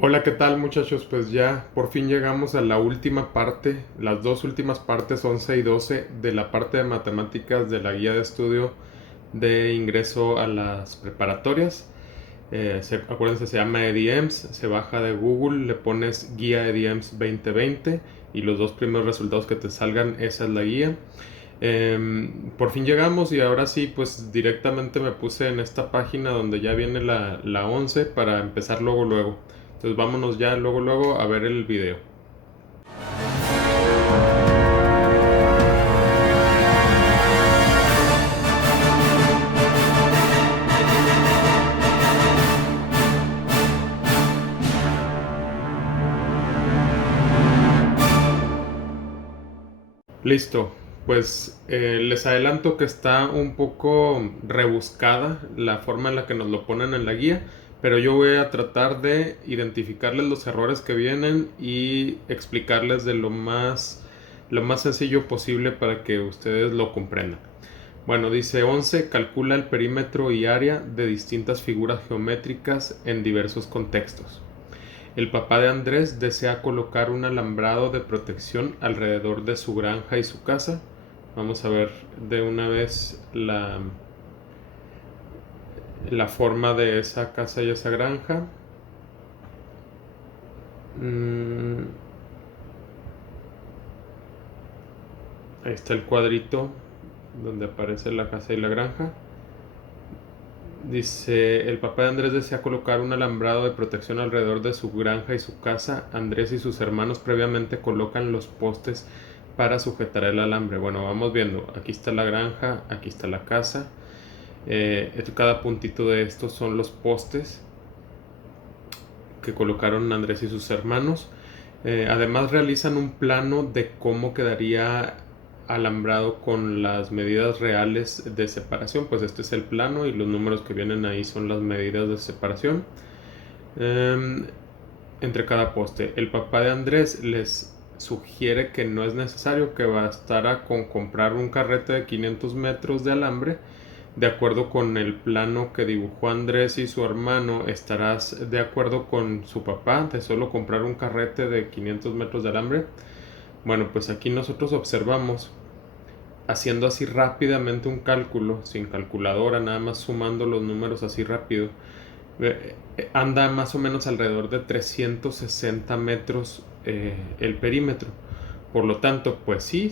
Hola, ¿qué tal muchachos? Pues ya por fin llegamos a la última parte, las dos últimas partes, 11 y 12, de la parte de matemáticas de la guía de estudio de ingreso a las preparatorias. Acuérdense, se llama EDIEMS, se baja de Google, le pones guía EDIEMS 2020 y los dos primeros resultados que te salgan, esa es la guía. Por fin llegamos y ahora sí, pues directamente me puse en esta página donde ya viene la 11 para empezar luego luego. Entonces vámonos ya luego luego a ver el video. Listo, pues les adelanto que está un poco rebuscada la forma en la que nos lo ponen en la guía, pero yo voy a tratar de identificarles los errores que vienen y explicarles de lo más sencillo posible para que ustedes lo comprendan. Bueno, dice 11, calcula el perímetro y área de distintas figuras geométricas en diversos contextos. El papá de Andrés desea colocar un alambrado de protección alrededor de su granja y su casa. Vamos a ver de una vez la forma de esa casa y esa granja. Ahí está el cuadrito donde aparece la casa y la granja. Dice, el papá de Andrés desea colocar un alambrado de protección alrededor de su granja y su casa. Andrés y sus hermanos previamente colocan los postes para sujetar el alambre. Bueno, vamos viendo. Aquí está la granja, aquí está la casa. Cada puntito de estos son los postes que colocaron Andrés y sus hermanos. Además realizan un plano de cómo quedaría alambrado con las medidas reales de separación. Pues este es el plano y los números que vienen ahí son las medidas de separación entre cada poste. El papá de Andrés les sugiere que no es necesario, que bastará con comprar un carrete de 500 metros de alambre. De acuerdo con el plano que dibujó Andrés y su hermano, ¿estarás de acuerdo con su papá de solo comprar un carrete de 500 metros de alambre? Bueno, pues aquí nosotros observamos, haciendo así rápidamente un cálculo, sin calculadora, nada más sumando los números así rápido, anda más o menos alrededor de 360 metros el perímetro. Por lo tanto, pues sí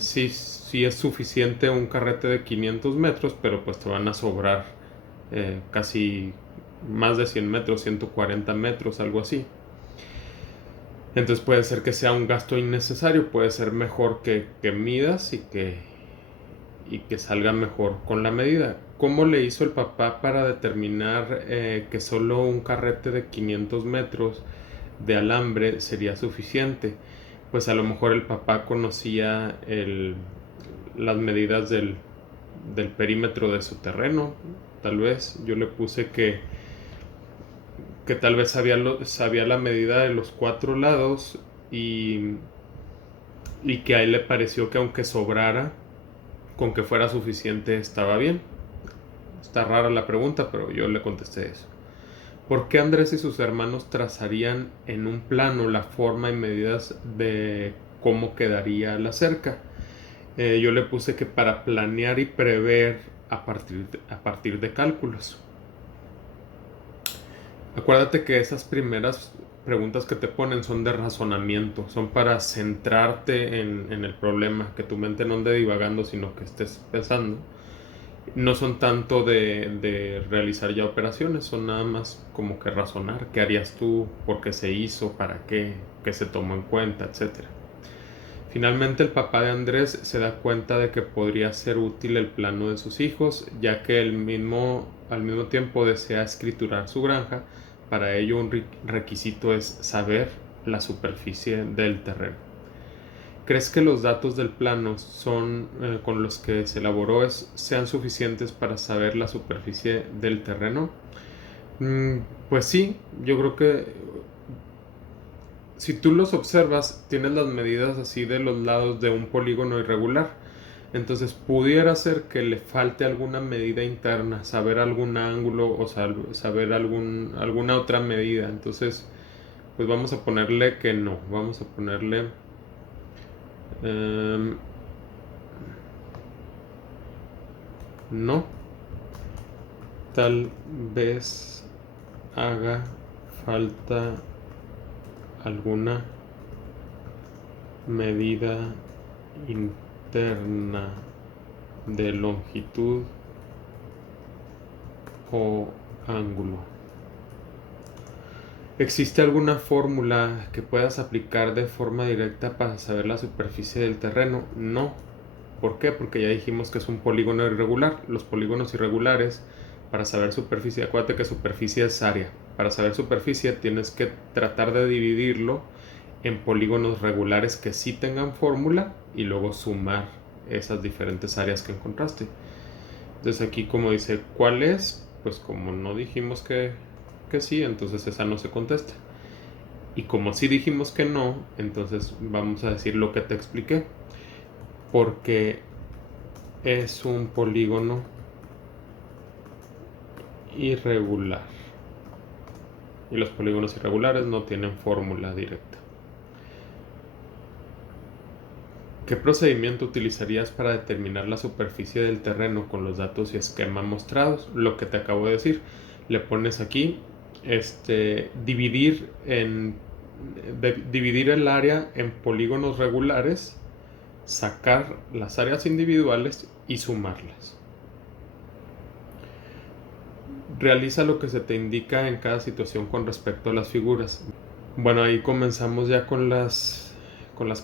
es suficiente un carrete de 500 metros, pero pues te van a sobrar casi más de 100 metros, 140 metros, algo así. Entonces puede ser que sea un gasto innecesario, puede ser mejor que midas y que salga mejor con la medida. ¿Cómo le hizo el papá para determinar que solo un carrete de 500 metros de alambre sería suficiente? Pues a lo mejor el papá conocía las medidas del perímetro de su terreno. Tal vez yo le puse que tal vez sabía la medida de los cuatro lados y, y que a él le pareció que aunque sobrara, con que fuera suficiente estaba bien. Está rara la pregunta, pero yo le contesté eso. ¿Por qué Andrés y sus hermanos trazarían en un plano la forma y medidas de cómo quedaría la cerca? Yo le puse que para planear y prever a partir de cálculos. Acuérdate que esas primeras preguntas que te ponen son de razonamiento, son para centrarte en el problema, que tu mente no ande divagando, sino que estés pensando. No son tanto de realizar ya operaciones, son nada más como que razonar qué harías tú, por qué se hizo, para qué se tomó en cuenta, etcétera. Finalmente el papá de Andrés se da cuenta de que podría ser útil el plano de sus hijos, ya que al mismo tiempo desea escriturar su granja. Para ello un requisito es saber la superficie del terreno. ¿Crees que los datos del plano con los que se elaboró sean suficientes para saber la superficie del terreno? Mm, pues sí, yo creo que si tú los observas, tienes las medidas así de los lados de un polígono irregular. Entonces pudiera ser que le falte alguna medida interna, saber algún ángulo o saber alguna otra medida. Entonces Pues vamos a ponerle que no. Vamos a ponerle... no. Tal vez haga falta alguna medida interna de longitud o ángulo. ¿Existe alguna fórmula que puedas aplicar de forma directa para saber la superficie del terreno? No. ¿Por qué? Porque ya dijimos que es un polígono irregular. Los polígonos irregulares, para saber superficie, acuérdate que superficie es área. Para saber superficie tienes que tratar de dividirlo en polígonos regulares que sí tengan fórmula y luego sumar esas diferentes áreas que encontraste. Entonces aquí como dice ¿cuál es? Pues como no dijimos que sí, entonces esa no se contesta. Y como sí dijimos que no, entonces vamos a decir lo que te expliqué. Porque es un polígono irregular. Y los polígonos irregulares no tienen fórmula directa. ¿Qué procedimiento utilizarías para determinar la superficie del terreno con los datos y esquema mostrados? Lo que te acabo de decir. Le pones aquí dividir el área en polígonos regulares, sacar las áreas individuales y sumarlas. Realiza lo que se te indica en cada situación con respecto a las figuras. Bueno, ahí comenzamos ya con las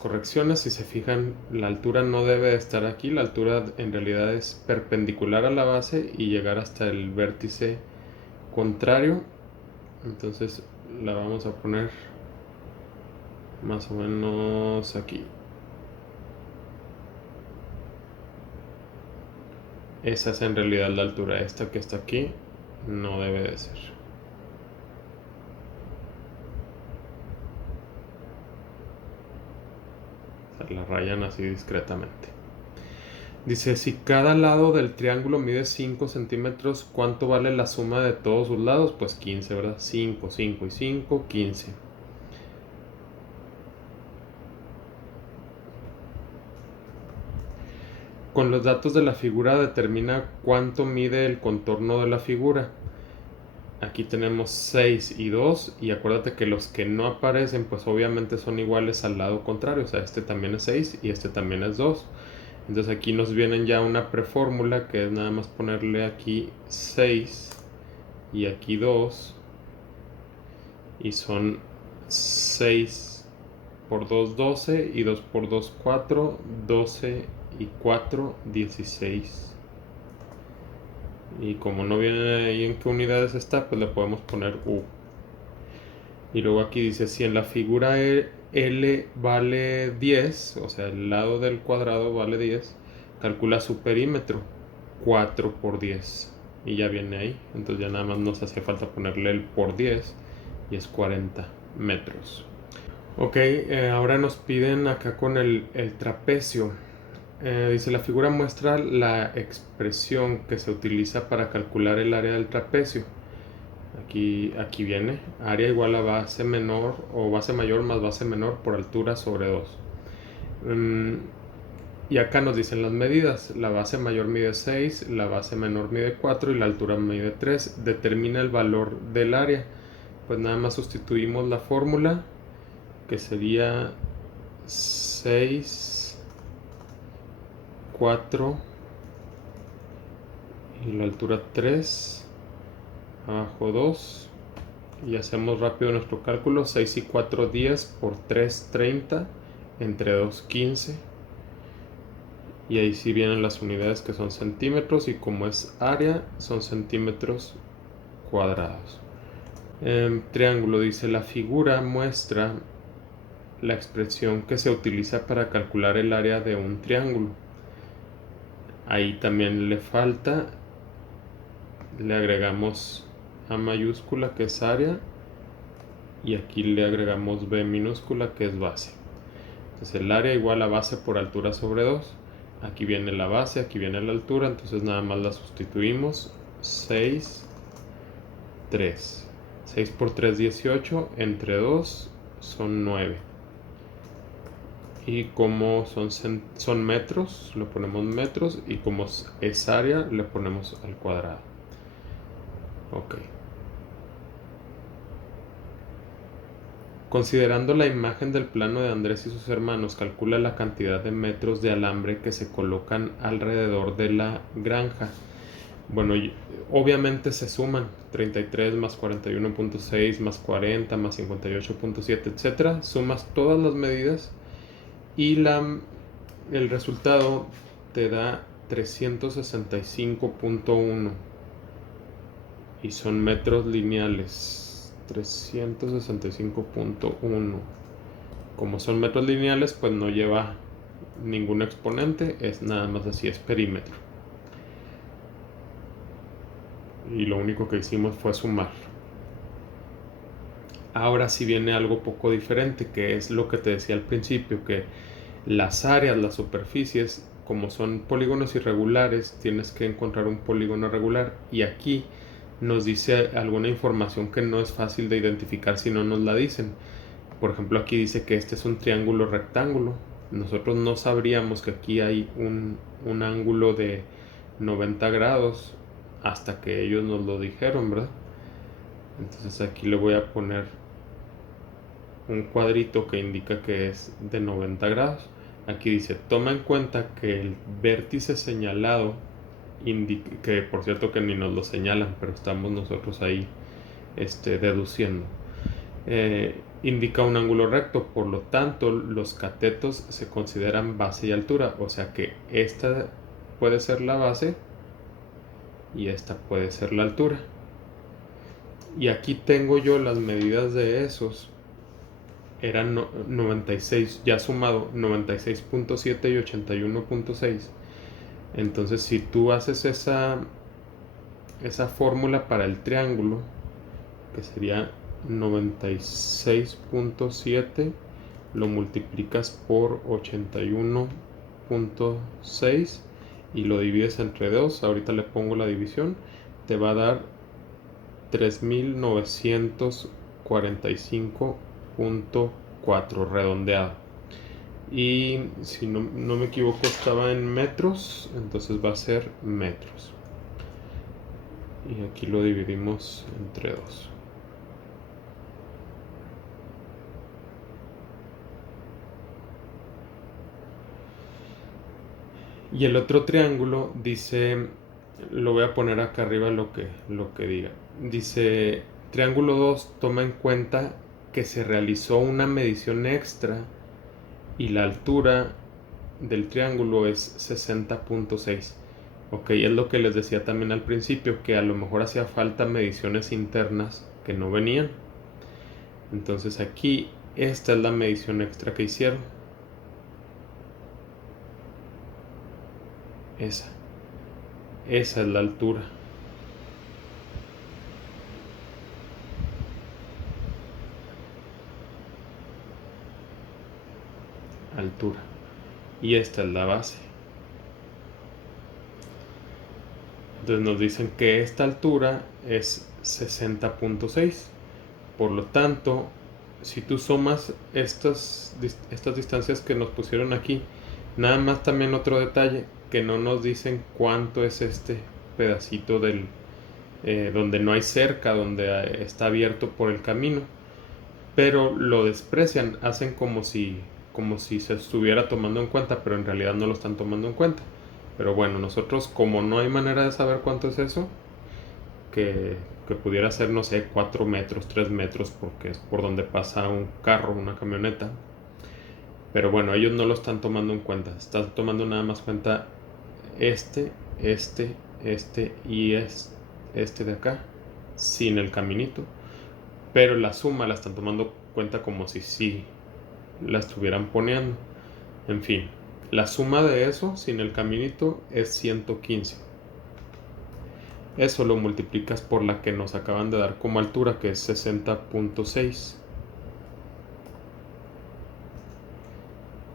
correcciones. Si se fijan, la altura no debe estar aquí. La altura en realidad es perpendicular a la base y llegar hasta el vértice contrario. Entonces la vamos a poner más o menos aquí. Esa es en realidad la altura. Esta que está aquí no debe de ser. O sea, la rayan así discretamente. Dice, si cada lado del triángulo mide 5 centímetros, ¿cuánto vale la suma de todos sus lados? Pues 15, ¿verdad? 5, 5 y 5, 15. Con los datos de la figura determina cuánto mide el contorno de la figura. Aquí tenemos 6 y 2 y acuérdate que los que no aparecen pues obviamente son iguales al lado contrario. O sea, este también es 6 y este también es 2. Entonces aquí nos vienen ya una prefórmula que es nada más ponerle aquí 6 y aquí 2 y son 6 por 2 12 y 2 por 2 4, 12 y 4 16. Y como no viene ahí en qué unidades está, pues le podemos poner U. Y luego aquí dice si en la figura L vale 10, o sea el lado del cuadrado vale 10, calcula su perímetro 4 por 10 y ya viene ahí. Entonces ya nada más nos hacía falta ponerle el por 10 y es 40 metros. Ok, ahora nos piden acá con el trapecio. Dice la figura muestra la expresión que se utiliza para calcular el área del trapecio. Aquí viene área igual a base menor o base mayor más base menor por altura sobre 2. Y acá nos dicen las medidas. La base mayor mide 6, la base menor mide 4 y la altura mide 3. Determina el valor del área. Pues nada más sustituimos la fórmula, que sería 6, 4 y la altura 3, abajo 2, y hacemos rápido nuestro cálculo. 6 y 4 10 por 3 30, entre 2 15, y ahí sí vienen las unidades que son centímetros y como es área son centímetros cuadrados. Triángulo, dice la figura muestra la expresión que se utiliza para calcular el área de un triángulo. Ahí también le falta, le agregamos A mayúscula que es área y aquí le agregamos B minúscula que es base. Entonces el área igual a base por altura sobre 2. Aquí viene la base, aquí viene la altura, entonces nada más la sustituimos. 6, 3. 6 por 3, 18. Entre 2 son 9. Y como son metros, le ponemos metros. Y como es área, le ponemos al cuadrado. Ok. Considerando la imagen del plano de Andrés y sus hermanos, calcula la cantidad de metros de alambre que se colocan alrededor de la granja. Bueno, obviamente se suman 33 más 41.6 más 40 más 58.7, etcétera. Sumas todas las medidas y el resultado te da 365.1 y son metros lineales. 365.1. Como son metros lineales, pues no lleva ningún exponente, es nada más así, es perímetro. Y lo único que hicimos fue sumar. Ahora sí viene algo poco diferente, que es lo que te decía al principio, que las áreas, las superficies, como son polígonos irregulares, tienes que encontrar un polígono regular, y aquí nos dice alguna información que no es fácil de identificar si no nos la dicen. Por ejemplo, aquí dice que este es un triángulo rectángulo. Nosotros no sabríamos que aquí hay un ángulo de 90 grados hasta que ellos nos lo dijeron, ¿verdad? Entonces aquí le voy a poner un cuadrito que indica que es de 90 grados. Aquí dice, toma en cuenta que el vértice señalado, que por cierto que ni nos lo señalan, pero estamos nosotros ahí deduciendo, indica un ángulo recto, por lo tanto los catetos se consideran base y altura, o sea que esta puede ser la base y esta puede ser la altura. Y aquí tengo yo las medidas de esos, eran 96, ya sumado 96.7 y 81.6. Entonces si tú haces esa fórmula para el triángulo, que sería 96.7, lo multiplicas por 81.6 y lo divides entre 2, ahorita le pongo la división, te va a dar 3945.4 redondeado. Y si no me equivoco estaba en metros, entonces va a ser metros. Y aquí lo dividimos entre 2. Y el otro triángulo dice, lo voy a poner acá arriba lo que diga. Dice, triángulo 2 toma en cuenta que se realizó una medición extra y la altura del triángulo es 60.6. Ok, es lo que les decía también al principio, que a lo mejor hacía falta mediciones internas que no venían. Entonces aquí esta es la medición extra que hicieron. Esa es la altura. Altura. Y esta es la base. Entonces nos dicen que esta altura es 60.6. Por lo tanto, si tú sumas estas distancias que nos pusieron aquí, nada más también otro detalle, que no nos dicen cuánto es este pedacito donde no hay cerca, donde está abierto por el camino, pero lo desprecian, hacen como si se estuviera tomando en cuenta, pero en realidad no lo están tomando en cuenta. Pero bueno, nosotros como no hay manera de saber cuánto es eso, que pudiera ser, no sé, 4 metros, 3 metros, porque es por donde pasa un carro, una camioneta. Pero bueno, ellos no lo están tomando en cuenta, están tomando nada más cuenta este y este de acá, sin el caminito. Pero la suma la están tomando cuenta como si sí la estuvieran poniendo. En fin, la suma de eso sin el caminito es 115. Eso lo multiplicas por la que nos acaban de dar como altura, que es 60.6.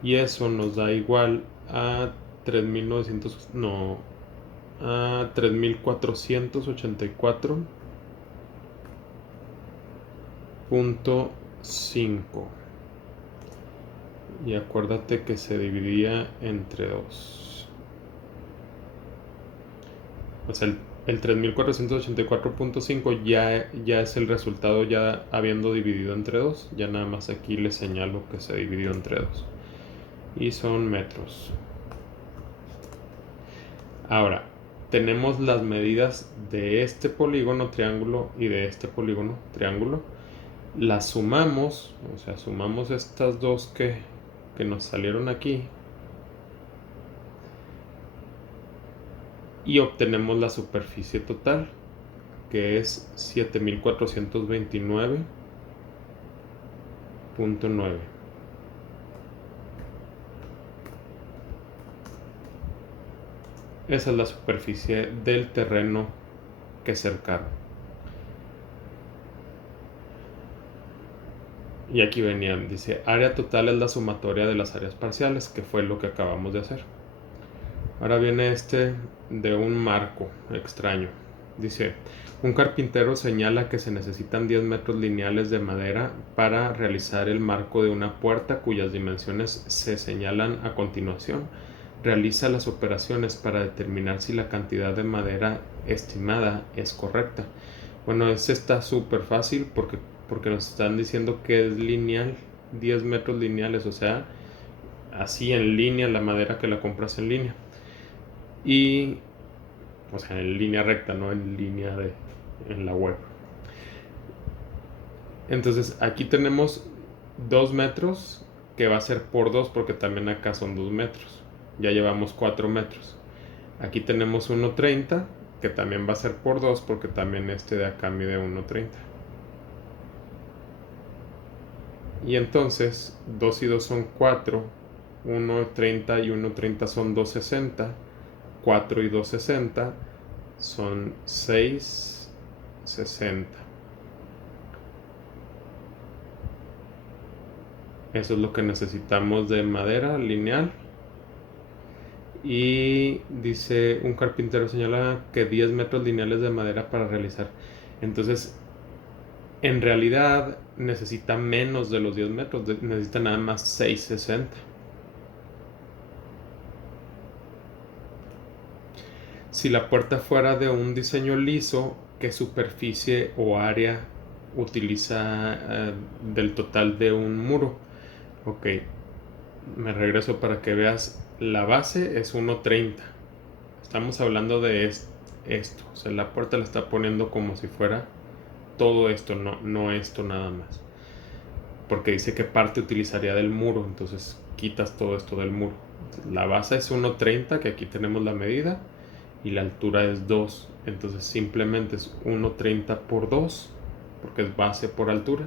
Y eso nos da igual a 3.900, no, a 3.484 5. Y acuérdate que se dividía entre 2. O sea, el 3484.5 ya es el resultado ya habiendo dividido entre 2. Ya nada más aquí le señalo que se dividió entre 2. Y son metros. Ahora, tenemos las medidas de este polígono triángulo y de este polígono triángulo. Las sumamos, o sea, sumamos estas dos que nos salieron aquí. Y obtenemos la superficie total, que es 7429.9. Esa es la superficie del terreno que cercaron. Y aquí venían, dice, área total es la sumatoria de las áreas parciales, que fue lo que acabamos de hacer. Ahora viene este de un marco extraño. Dice, un carpintero señala que se necesitan 10 metros lineales de madera para realizar el marco de una puerta cuyas dimensiones se señalan a continuación. Realiza las operaciones para determinar si la cantidad de madera estimada es correcta. Bueno, este está súper fácil porque nos están diciendo que es lineal, 10 metros lineales, o sea, así en línea la madera que la compras en línea. Y, o sea, en línea recta, no en línea en la web. Entonces aquí tenemos 2 metros que va a ser por 2 porque también acá son 2 metros. Ya llevamos 4 metros. Aquí tenemos 1.30 que también va a ser por 2 porque también este de acá mide 1.30. Y entonces 2 y 2 son 4, 1.30 y 1.30 son 2.60, 4 y 2.60 son 6.60. Eso es lo que necesitamos de madera lineal. Y dice, un carpintero señala que 10 metros lineales de madera para realizar. Entonces, en realidad necesita menos de los 10 metros, necesita nada más 6.60. Si la puerta fuera de un diseño liso, ¿qué superficie o área utiliza del total de un muro? Ok, me regreso para que veas. La base es 1.30. Estamos hablando de esto. O sea, la puerta la está poniendo como si fuera todo esto, no esto nada más. Porque dice que parte utilizaría del muro, entonces quitas todo esto del muro. Entonces, la base es 1.30, que aquí tenemos la medida, y la altura es 2. Entonces simplemente es 1.30 por 2, porque es base por altura.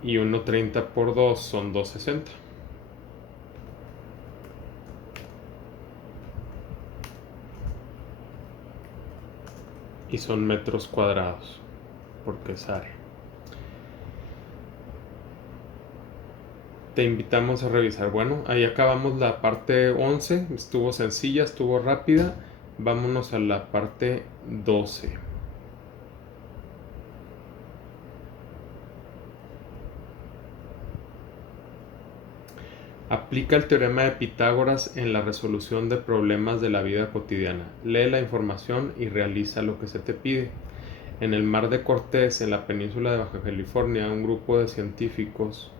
Y 1.30 por 2 son 2.60. Y son metros cuadrados, porque es área. Te invitamos a revisar. Bueno, ahí acabamos la parte 11. Estuvo sencilla, estuvo rápida. Vámonos a la parte 12. Aplica el teorema de Pitágoras en la resolución de problemas de la vida cotidiana. Lee la información y realiza lo que se te pide. En el Mar de Cortés, en la península de Baja California, un grupo de científicos...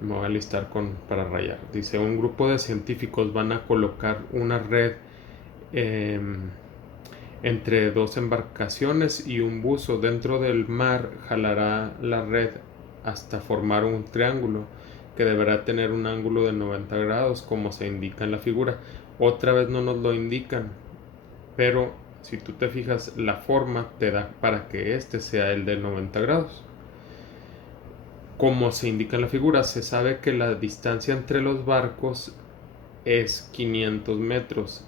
me voy a listar para rayar. Dice, un grupo de científicos van a colocar una red entre dos embarcaciones y un buzo dentro del mar jalará la red hasta formar un triángulo que deberá tener un ángulo de 90 grados como se indica en la figura. Otra vez no nos lo indican, pero si tú te fijas, la forma te da para que este sea el de 90 grados. Como se indica en la figura, se sabe que la distancia entre los barcos es 500 metros.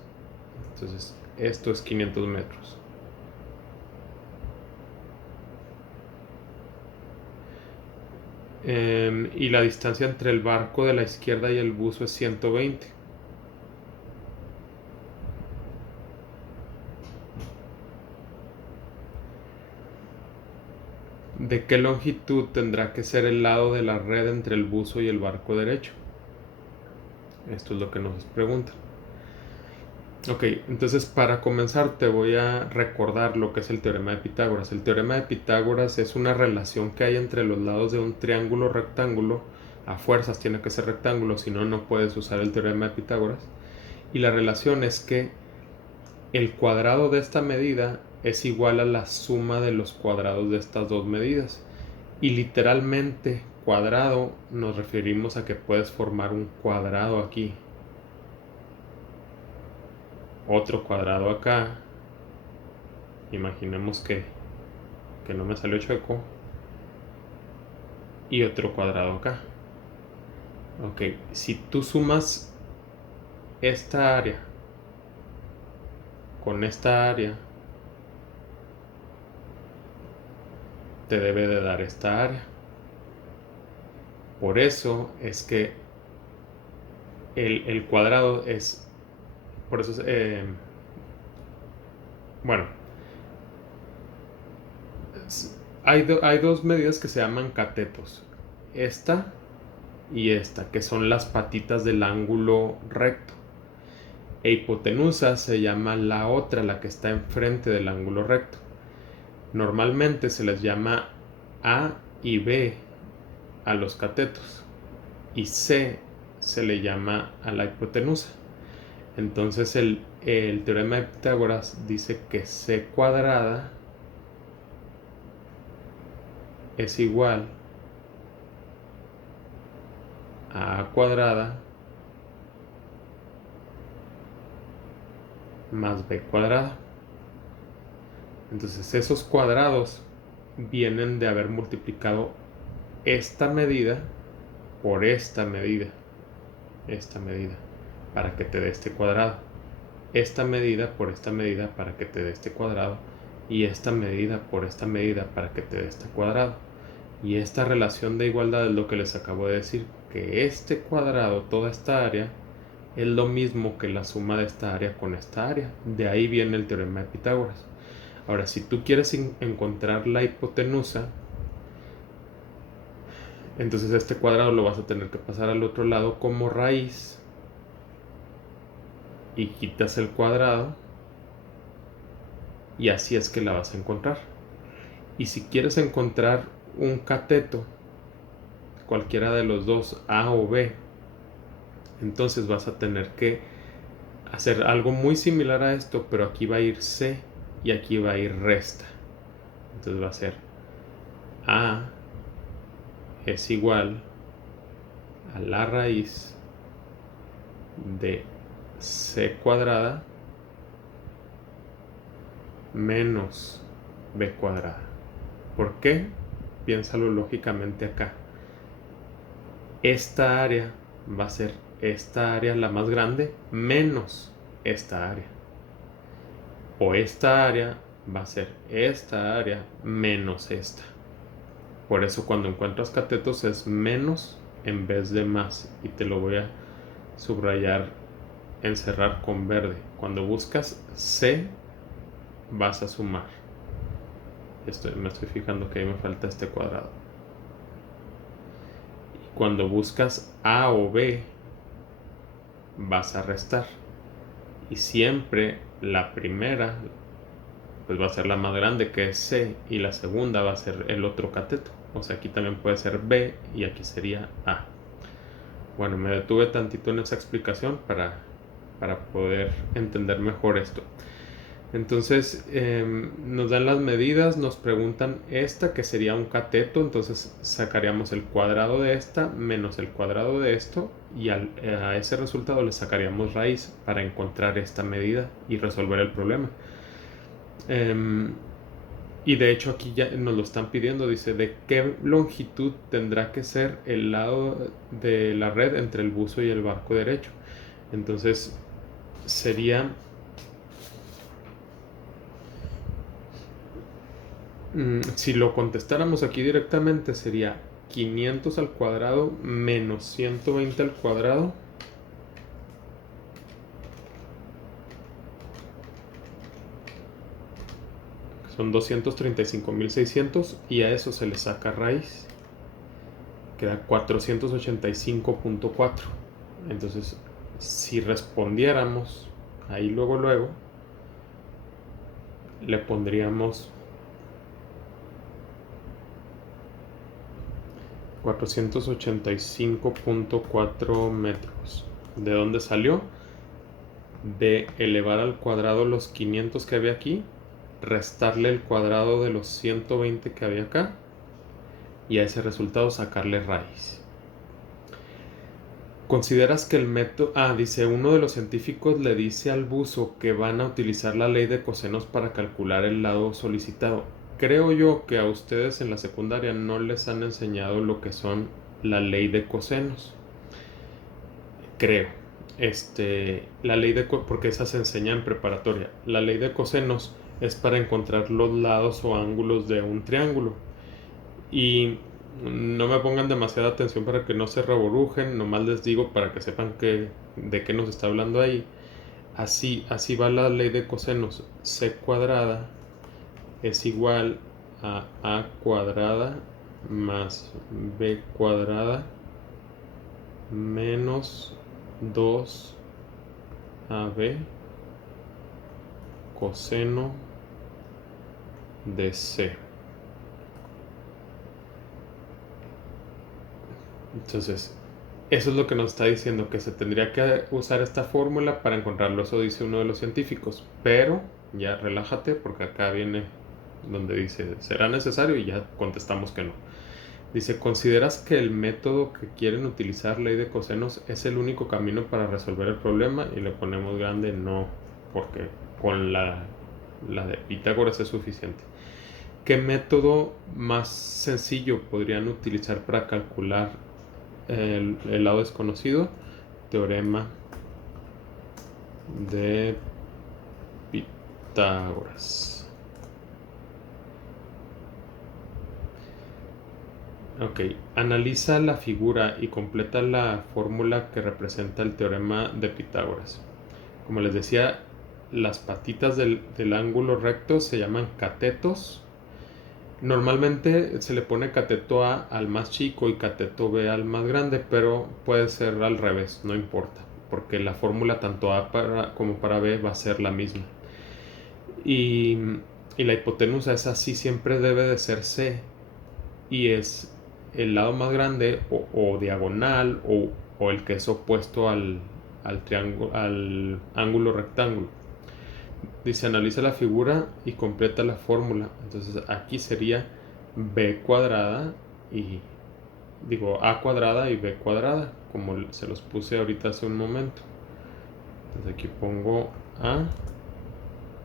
Entonces, esto es 500 metros. Y la distancia entre el barco de la izquierda y el buzo es 120. ¿De qué longitud tendrá que ser el lado de la red entre el buzo y el barco derecho? Esto es lo que nos preguntan. Ok, entonces para comenzar te voy a recordar lo que es el teorema de Pitágoras. El teorema de Pitágoras es una relación que hay entre los lados de un triángulo rectángulo. A fuerzas tiene que ser rectángulo, si no, no puedes usar el teorema de Pitágoras. Y la relación es que el cuadrado de esta medida es igual a la suma de los cuadrados de estas dos medidas. Y literalmente cuadrado nos referimos a que puedes formar un cuadrado aquí, otro cuadrado acá. Imaginemos que no me salió chueco, y otro cuadrado acá. Ok, si tú sumas esta área con esta área, te debe de dar esta área. Por eso es que el cuadrado es, por eso es, bueno, hay dos medidas que se llaman catetos, esta y esta, que son las patitas del ángulo recto. E hipotenusa se llama la otra, la que está enfrente del ángulo recto. Normalmente se les llama A y B a los catetos, y C se le llama a la hipotenusa. Entonces el teorema de Pitágoras dice que C cuadrada es igual a A cuadrada más B cuadrada. Entonces esos cuadrados vienen de haber multiplicado esta medida por esta medida, para que te dé este cuadrado, esta medida por esta medida para que te dé este cuadrado, y esta medida por esta medida para que te dé este cuadrado. Y esta relación de igualdad es lo que les acabo de decir, que este cuadrado, toda esta área, es lo mismo que la suma de esta área con esta área. De ahí viene el teorema de Pitágoras. Ahora, si tú quieres encontrar la hipotenusa, entonces este cuadrado lo vas a tener que pasar al otro lado como raíz, y quitas el cuadrado, y así es que la vas a encontrar. Y si quieres encontrar un cateto, cualquiera de los dos, A o B, entonces vas a tener que hacer algo muy similar a esto, pero aquí va a ir C y aquí va a ir resta. Entonces va a ser A es igual a la raíz de C cuadrada menos B cuadrada. ¿Por qué? Piénsalo lógicamente acá. Esta área va a ser esta área, la más grande, menos esta área. O esta área va a ser esta área menos esta. Por eso cuando encuentras catetos es menos en vez de más. Y te lo voy a subrayar, encerrar con verde. Cuando buscas C, vas a sumar. Me estoy fijando que ahí me falta este cuadrado. Y cuando buscas A o B, vas a restar. Y siempre la primera pues va a ser la más grande, que es C, y la segunda va a ser el otro cateto. O sea, aquí también puede ser B y aquí sería A. Bueno, me detuve tantito en esa explicación para poder entender mejor esto. Entonces nos dan las medidas, nos preguntan esta, que sería un cateto, entonces sacaríamos el cuadrado de esta menos el cuadrado de esto, y a ese resultado le sacaríamos raíz para encontrar esta medida y resolver el problema. Y de hecho aquí ya nos lo están pidiendo, dice, ¿de qué longitud tendrá que ser el lado de la red entre el buzo y el barco derecho? Entonces sería si lo contestáramos aquí directamente, sería 500 al cuadrado menos 120 al cuadrado Son 235.600 y a eso se le saca raíz. Queda 485.4. Entonces, si respondiéramos ahí luego, le pondríamos 485.4 metros. ¿De dónde salió? De elevar al cuadrado los 500 que había aquí, restarle el cuadrado de los 120 que había acá y a ese resultado sacarle raíz. ¿Consideras que el método... dice, uno de los científicos le dice al buzo que van a utilizar la ley de cosenos para calcular el lado solicitado. Creo yo que a ustedes en la secundaria no les han enseñado lo que son la ley de cosenos. Creo. La ley de... porque esa se enseña en preparatoria. La ley de cosenos es para encontrar los lados o ángulos de un triángulo. Y no me pongan demasiada atención para que no se reburujen, nomás les digo para que sepan de qué nos está hablando ahí. Así va la ley de cosenos. C cuadrada es igual a cuadrada más b cuadrada menos 2ab coseno de c. Entonces, eso es lo que nos está diciendo, que se tendría que usar esta fórmula para encontrarlo. Eso dice uno de los científicos. Pero ya relájate porque acá viene donde dice, ¿será necesario? Y ya contestamos que no. Dice, ¿consideras que el método que quieren utilizar, ley de cosenos, es el único camino para resolver el problema? Y le ponemos grande no, porque con la de Pitágoras es suficiente. ¿Qué método más sencillo podrían utilizar para calcular el lado desconocido? Teorema de Pitágoras. Ok, analiza la figura y completa la fórmula que representa el teorema de Pitágoras. Como les decía, las patitas del ángulo recto se llaman catetos. Normalmente se le pone cateto A al más chico y cateto B al más grande, pero puede ser al revés, no importa, porque la fórmula tanto A como para B va a ser la misma. Y la hipotenusa es así, siempre debe de ser C, y es el lado más grande o diagonal o el que es opuesto al ángulo rectángulo. Dice, analiza la figura y completa la fórmula. Entonces aquí sería b cuadrada y a cuadrada y b cuadrada, como se los puse ahorita hace un momento. Entonces aquí pongo a,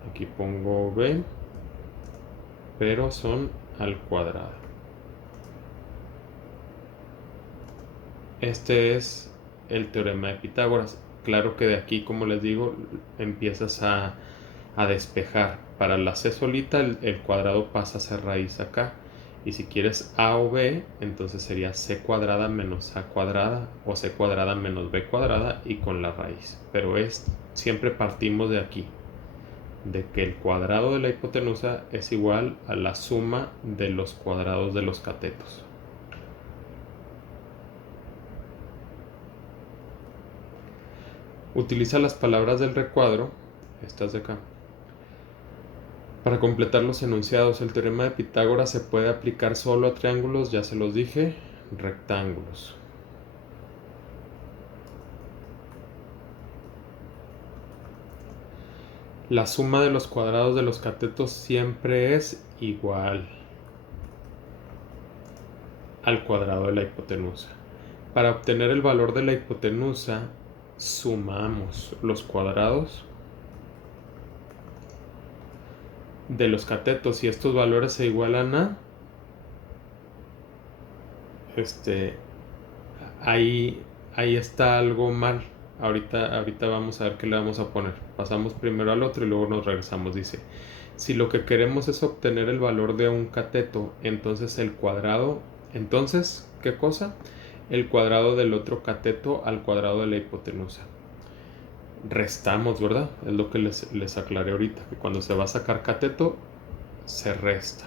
aquí pongo b, pero son al cuadrado. Este es el teorema de Pitágoras. Claro que de aquí, como les digo, empiezas a despejar. Para la c solita el cuadrado pasa a ser raíz acá. Y si quieres a o b, entonces sería c cuadrada menos a cuadrada o c cuadrada menos b cuadrada y con la raíz. Pero siempre partimos de aquí, de que el cuadrado de la hipotenusa es igual a la suma de los cuadrados de los catetos. Utiliza las palabras del recuadro, estas de acá, para completar los enunciados. El teorema de Pitágoras se puede aplicar solo a triángulos, ya se los dije, rectángulos. La suma de los cuadrados de los catetos siempre es igual al cuadrado de la hipotenusa. Para obtener el valor de la hipotenusa, sumamos los cuadrados de los catetos y estos valores se igualan a ahí está algo mal. Ahorita vamos a ver qué le vamos a poner. Pasamos primero al otro y luego nos regresamos. Dice, si lo que queremos es obtener el valor de un cateto, entonces el cuadrado, ¿qué cosa? El cuadrado del otro cateto al cuadrado de la hipotenusa. Restamos, ¿verdad? Es lo que les aclaré ahorita, que cuando se va a sacar cateto, se resta.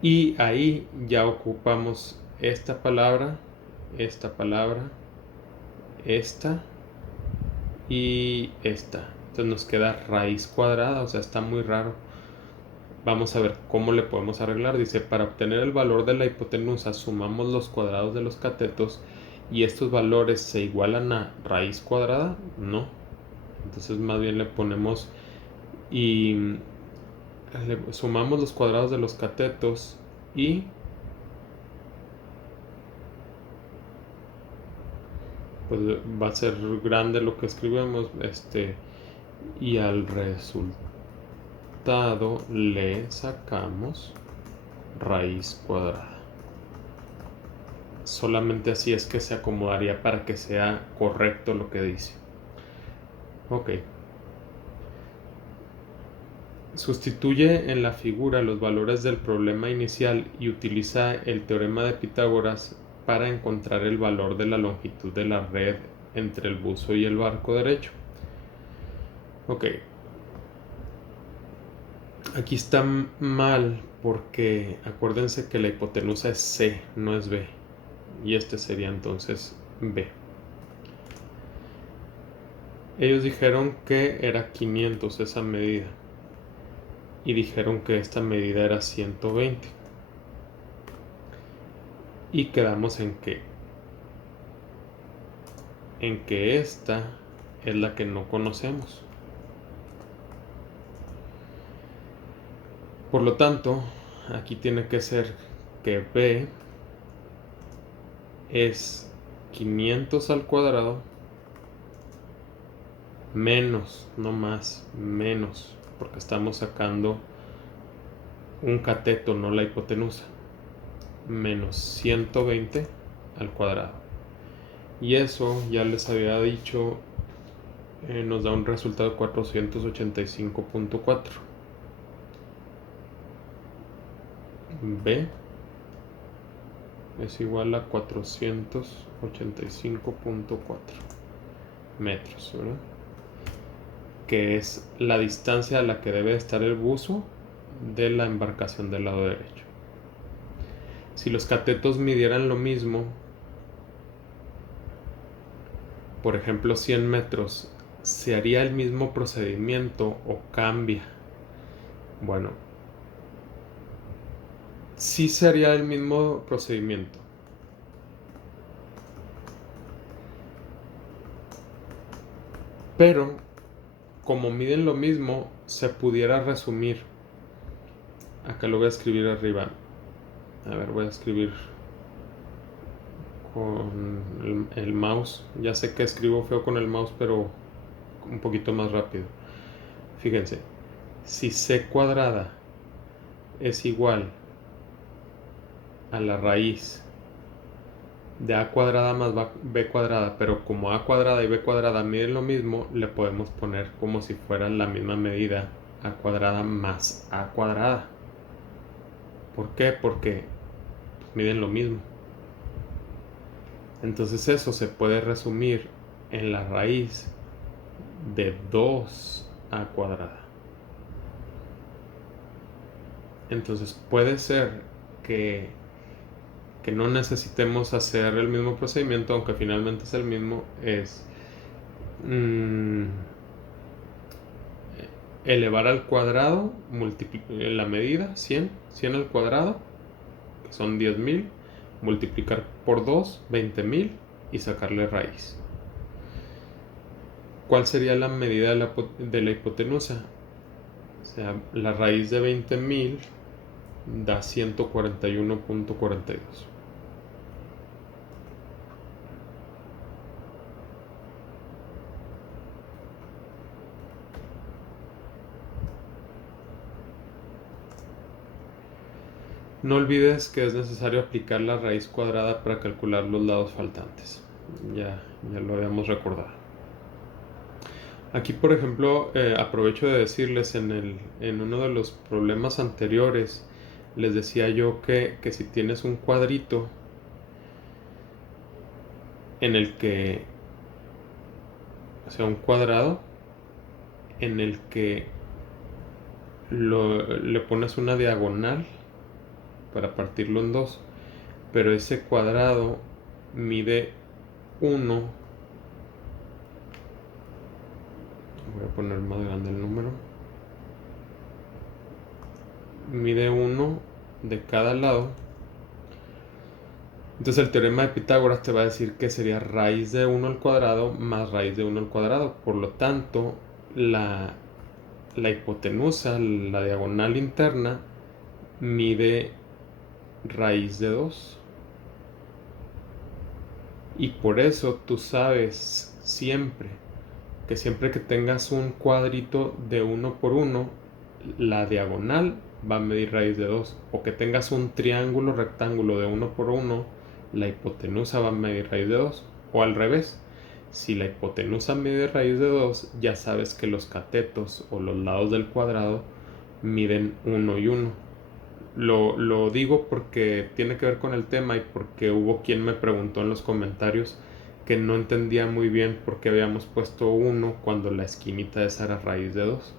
Y ahí ya ocupamos esta palabra, esta y esta. Entonces nos queda raíz cuadrada, o sea, está muy raro. Vamos a ver cómo le podemos arreglar. Dice, para obtener el valor de la hipotenusa, sumamos los cuadrados de los catetos y estos valores se igualan a raíz cuadrada. No. Entonces más bien le ponemos y le sumamos los cuadrados de los catetos y pues va a ser grande lo que escribimos, y al resultado le sacamos raíz cuadrada. Solamente así es que se acomodaría para que sea correcto lo que dice. Ok. Sustituye en la figura los valores del problema inicial y utiliza el teorema de Pitágoras para encontrar el valor de la longitud de la red entre el buzo y el barco derecho. Ok. Aquí está mal porque acuérdense que la hipotenusa es C, no es B. Y este sería entonces B. Ellos dijeron que era 500 esa medida. Y dijeron que esta medida era 120. Y quedamos en que esta es la que no conocemos. Por lo tanto, aquí tiene que ser que B es 500 al cuadrado menos, no más, menos, porque estamos sacando un cateto, no la hipotenusa, menos 120 al cuadrado. Y eso ya les había dicho, nos da un resultado de 485.4. B es igual a 485.4 metros, ¿verdad? Que es la distancia a la que debe estar el buzo de la embarcación del lado derecho. Si los catetos midieran lo mismo, por ejemplo 100 metros, ¿se haría el mismo procedimiento o cambia? Bueno, sí se haría el mismo procedimiento. Pero, como miden lo mismo, se pudiera resumir. Acá lo voy a escribir arriba. A ver, voy a escribir con el mouse. Ya sé que escribo feo con el mouse, pero un poquito más rápido. Fíjense, si c cuadrada es igual a la raíz de a cuadrada más b cuadrada, pero como a cuadrada y b cuadrada miden lo mismo, le podemos poner como si fueran la misma medida, a cuadrada más a cuadrada. ¿Por qué? Porque miden lo mismo. Entonces eso se puede resumir en la raíz de 2a cuadrada. Entonces puede ser que no necesitemos hacer el mismo procedimiento, aunque finalmente es el mismo, es elevar al cuadrado la medida 100 al cuadrado, que son 10.000, multiplicar por 2, 20.000 y sacarle raíz. ¿Cuál sería la medida de la hipotenusa? O sea, la raíz de 20.000 da 141.42. No olvides que es necesario aplicar la raíz cuadrada para calcular los lados faltantes. Ya lo habíamos recordado. Aquí, por ejemplo, aprovecho de decirles en uno de los problemas anteriores, les decía yo que si tienes un cuadrito en el que, o sea, un cuadrado en el que le pones una diagonal para partirlo en dos, pero ese cuadrado mide 1. Voy a poner más grande el número. Mide 1 de cada lado. Entonces el teorema de Pitágoras te va a decir que sería raíz de 1 al cuadrado más raíz de 1 al cuadrado. Por lo tanto, la hipotenusa, la diagonal interna, mide raíz de 2. Y por eso tú sabes siempre que tengas un cuadrito de 1 por 1, la diagonal va a medir raíz de 2. O que tengas un triángulo rectángulo de 1 por 1, la hipotenusa va a medir raíz de 2. O al revés, si la hipotenusa mide raíz de 2, ya sabes que los catetos o los lados del cuadrado miden 1 y 1. Lo digo porque tiene que ver con el tema y porque hubo quien me preguntó en los comentarios que no entendía muy bien por qué habíamos puesto 1 cuando la esquinita esa era raíz de 2.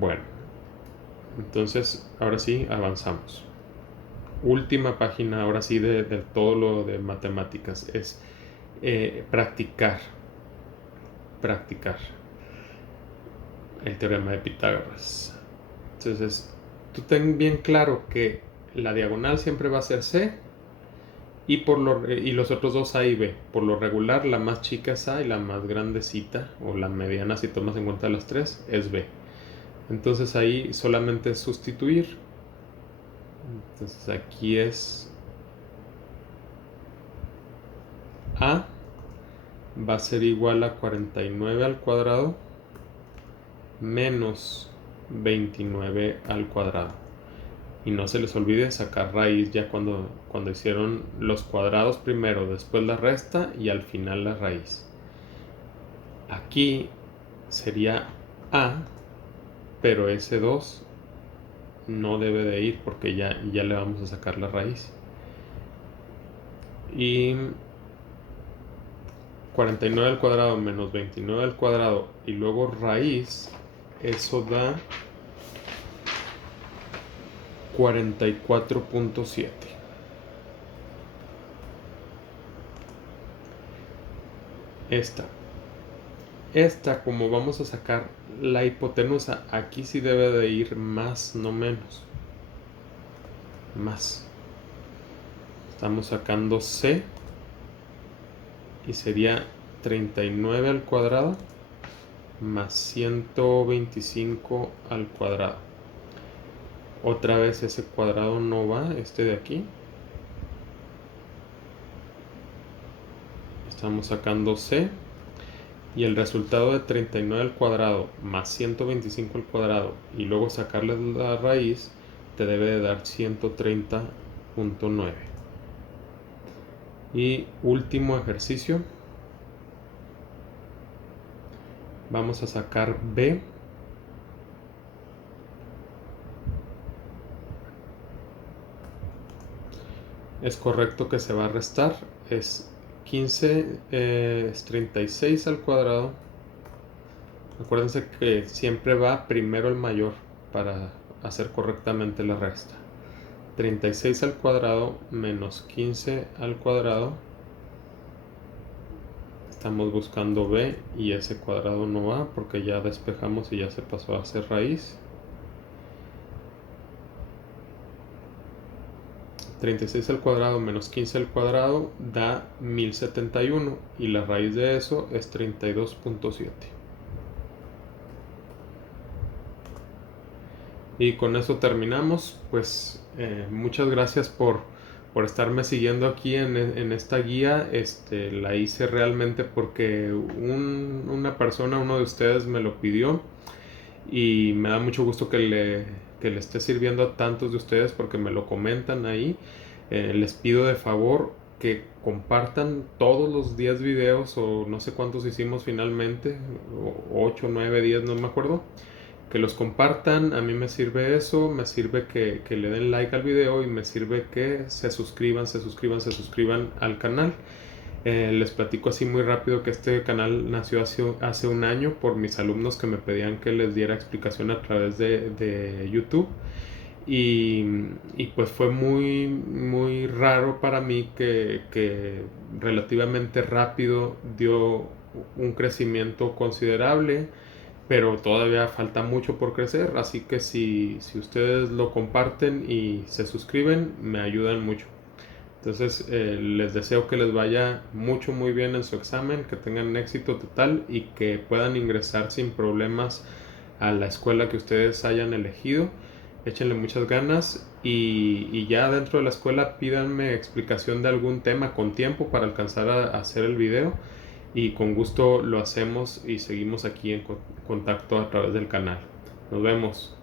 Bueno, entonces ahora sí avanzamos. Última página, ahora sí de todo lo de matemáticas, es practicar el teorema de Pitágoras. Entonces, tú ten bien claro que la diagonal siempre va a ser C y los otros dos A y B. Por lo regular, la más chica es A y la más grandecita, o la mediana si tomas en cuenta las tres, es B. Entonces ahí solamente es sustituir. Entonces aquí es A va a ser igual a 49 al cuadrado menos 29 al cuadrado. Y no se les olvide sacar raíz ya cuando hicieron los cuadrados primero, después la resta y al final la raíz. Aquí sería A, pero ese 2 no debe de ir porque ya le vamos a sacar la raíz. Y 49 al cuadrado menos 29 al cuadrado y luego raíz, eso da 44.7. Esta, como vamos a sacar la hipotenusa, aquí sí debe de ir más, no menos. Más. Estamos sacando C y sería 39 al cuadrado más 125 al cuadrado. Otra vez ese cuadrado no va, este de aquí. Estamos sacando C y el resultado de 39 al cuadrado más 125 al cuadrado y luego sacarle la raíz te debe de dar 130.9. Y último ejercicio, vamos a sacar B. Es correcto que se va a restar, es 15, es 36 al cuadrado. Acuérdense que siempre va primero el mayor para hacer correctamente la resta. 36 al cuadrado menos 15 al cuadrado. Estamos buscando B y ese cuadrado no va porque ya despejamos y ya se pasó a hacer raíz. 36 al cuadrado menos 15 al cuadrado da 1071 y la raíz de eso es 32.7. Y con eso terminamos. Pues muchas gracias por estarme siguiendo aquí en esta guía. La hice realmente porque una persona, uno de ustedes me lo pidió y me da mucho gusto que le esté sirviendo a tantos de ustedes porque me lo comentan ahí. Les pido de favor que compartan todos los 10 videos o no sé cuántos hicimos finalmente, 8, 9, 10, no me acuerdo. Que los compartan, a mí me sirve eso, me sirve que le den like al video y me sirve que se suscriban al canal. Les platico así muy rápido que este canal nació hace un año por mis alumnos que me pedían que les diera explicación a través de YouTube. Y, y pues fue muy raro para mí que relativamente rápido dio un crecimiento considerable, pero todavía falta mucho por crecer, así que si ustedes lo comparten y se suscriben, me ayudan mucho. Entonces les deseo que les vaya muy bien en su examen, que tengan éxito total y que puedan ingresar sin problemas a la escuela que ustedes hayan elegido. Échenle muchas ganas y ya dentro de la escuela pídanme explicación de algún tema con tiempo para alcanzar a hacer el video, y con gusto lo hacemos y seguimos aquí en contacto a través del canal. Nos vemos.